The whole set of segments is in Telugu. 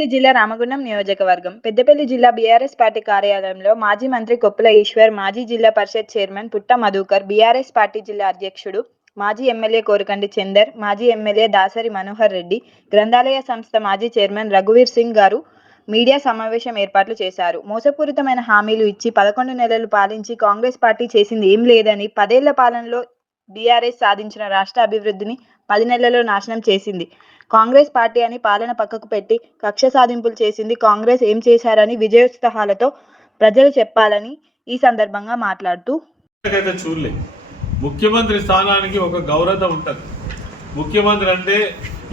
పెద్దపల్లి జిల్లా రామగుండం నియోజకవర్గం. పెద్దపల్లి జిల్లా బీఆర్ఎస్ పార్టీ కార్యాలయంలో మాజీ మంత్రి కొప్పుల ఈశ్వర్ మాజీ జిల్లా పరిషత్ చైర్మన్ పుట్ట మధుకర్ బీఆర్ఎస్ పార్టీ జిల్లా అధ్యక్షుడు మాజీ ఎమ్మెల్యే కోరకండి చందర్ మాజీ ఎమ్మెల్యే దాసరి మనోహర్ రెడ్డి గ్రంథాలయ సంస్థ మాజీ చైర్మన్ రఘువీర్ సింగ్ గారు మీడియా సమావేశం ఏర్పాట్లు చేశారు. మోసపూరితమైన హామీలు ఇచ్చి పదకొండు నెలలు పాలించి కాంగ్రెస్ పార్టీ చేసింది ఏం లేదని పదేళ్ళ పాలనలో బీఆర్ఎస్ సాధించిన రాష్ట్ర అభివృద్ధిని పది నెలల్లో నాశనం చేసింది. కాంగ్రెస్ పార్టీ అని పాలన పక్కకు పెట్టి కక్ష సాధింపులు చేసింది కాంగ్రెస్ ఏం చేశారని విజయోత్సాహాలతో ప్రజలు చెప్పాలని ఈ సందర్భంగా మాట్లాడుతూ చూడలే ముఖ్యమంత్రి స్థానానికి ఒక గౌరవత ఉంటుంది. ముఖ్యమంత్రి అంటే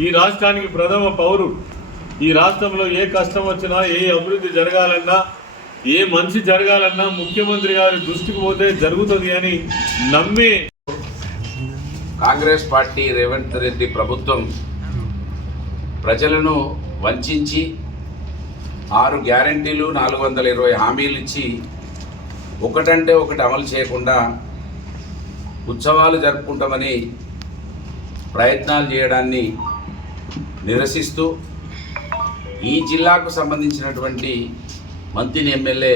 ఈ రాష్ట్రానికి ప్రథమ పౌరుడు. ఈ రాష్ట్రంలో ఏ కష్టం వచ్చినా ఏ అభివృద్ధి జరగాలన్నా ఏ మంచి జరగాలన్నా ముఖ్యమంత్రి గారి దృష్టికి పోతే జరుగుతుంది అని నమ్మి కాంగ్రెస్ పార్టీ రేవంత్ రెడ్డి ప్రభుత్వం ప్రజలను వంచించి ఆరు గ్యారంటీలు నాలుగు వందల ఇరవై హామీలు ఇచ్చి ఒకటంటే ఒకటి అమలు చేయకుండా ఉత్సవాలు జరుపుకుంటామని ప్రయత్నాలు చేయడాన్ని నిరసిస్తూ ఈ జిల్లాకు సంబంధించినటువంటి మంత్రిని ఎమ్మెల్యే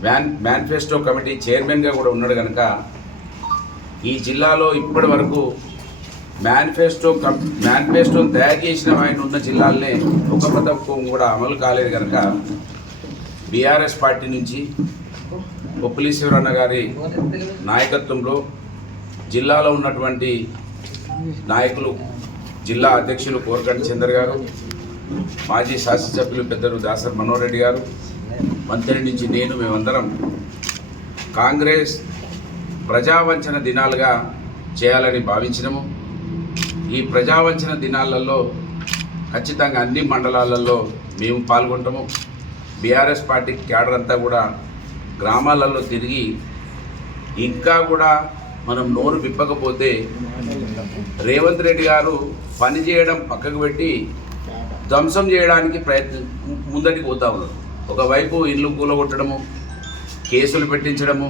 మ్యాన్ మేనిఫెస్టో కమిటీ చైర్మన్గా కూడా ఉన్నాడు కనుక ఈ జిల్లాలో ఇప్పటి వరకు మేనిఫెస్టో మేనిఫెస్టో తయారు చేసిన ఆయన ఉన్న జిల్లాలనే ఒక పథకం కూడా అమలు కాలేదు కనుక బీఆర్ఎస్ పార్టీ నుంచి కొప్పులీశ్వరన్న గారి నాయకత్వంలో జిల్లాలో ఉన్నటువంటి నాయకులు జిల్లా అధ్యక్షులు కోరకండి చంద్ర గారు మాజీ శాసనసభ్యులు పెద్దలు దాసర్ మనోహర్ రెడ్డి గారు మంత్రి నుంచి నేను మేమందరం కాంగ్రెస్ ప్రజావంచన దినాలుగా చేయాలని భావించినము. ఈ ప్రజావంచన దినాలలో ఖచ్చితంగా అన్ని మండలాలలో మేము పాల్గొంటాము. బీఆర్ఎస్ పార్టీ క్యాడర్ అంతా కూడా గ్రామాలలో తిరిగి ఇంకా కూడా మనం నోరు విప్పకపోతే రేవంత్ రెడ్డి గారు పని చేయడం పక్కకు పెట్టి ధ్వంసం చేయడానికి ప్రయత్నం ముందటికి పోతా ఉన్నారు. ఒకవైపు ఇల్లు కూలగొట్టడము కేసులు పెట్టించడము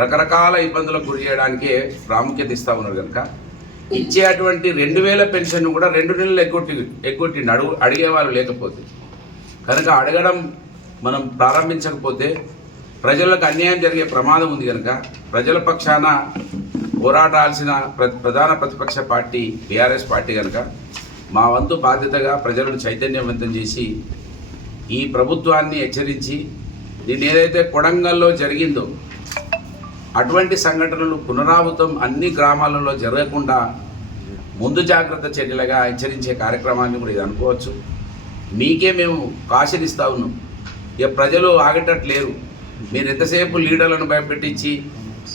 రకరకాల ఇబ్బందులకు గురి చేయడానికే ప్రాముఖ్యత ఇస్తూ ఉన్నారు కనుక. ఇచ్చే అటువంటి రెండు వేల పెన్షన్ కూడా రెండు నెలలు ఎగ్గొట్టి ఎగ్గొట్టిండు. అడుగు అడిగేవారు లేకపోతే. కనుక అడగడం మనం ప్రారంభించకపోతే ప్రజలకు అన్యాయం జరిగే ప్రమాదం ఉంది కనుక ప్రజల పక్షాన పోరాటాల్సిన ప్ర ప్రధాన ప్రతిపక్ష పార్టీ బీఆర్ఎస్ పార్టీ కనుక మా వంతు బాధ్యతగా ప్రజలను చైతన్యవంతం చేసి ఈ ప్రభుత్వాన్ని హెచ్చరించి దీన్ని ఏదైతే కొడంగల్లో జరిగిందో అటువంటి సంఘటనలు పునరావృతం అన్ని గ్రామాలలో జరగకుండా ముందు జాగ్రత్త చర్యలుగా హెచ్చరించే కార్యక్రమాన్ని కూడా ఇది అనుకోవచ్చు. మీకే మేము కాశనిస్తా ఉన్నాం. ఇక ప్రజలు ఆగటట్లేరు మీరు ఎంతసేపు లీడర్లను భయపెట్టించి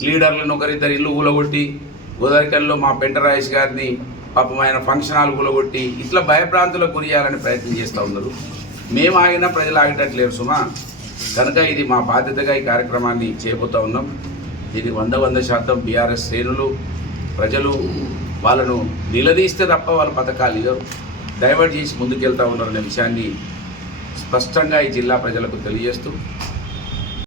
లీడర్లను ఒకరిద్దరు ఇల్లు కూలగొట్టి గోదావరికల్లో మా పెంటరాయేష్ గారిని పాపం ఆయన ఫంక్షన్ హాల్ కూలగొట్టి ఇట్లా భయభ్రాంతులకు గురియాలని ప్రయత్నం చేస్తూ ఉన్నారు. మేము ఆగినా ప్రజలు ఆగటట్లేరు సుమా. కనుక ఇది మా బాధ్యతగా ఈ కార్యక్రమాన్ని చేయబోతూ ఉన్నాం. దీనికి వంద వంద శాతం బీఆర్ఎస్ శ్రేణులు ప్రజలు వాళ్ళను నిలదీస్తే తప్ప వాళ్ళ పథకాలు ఇవ్వరు. డైవర్ట్ చేసి ముందుకెళ్తా ఉన్నారనే విషయాన్ని స్పష్టంగా ఈ జిల్లా ప్రజలకు తెలియజేస్తూ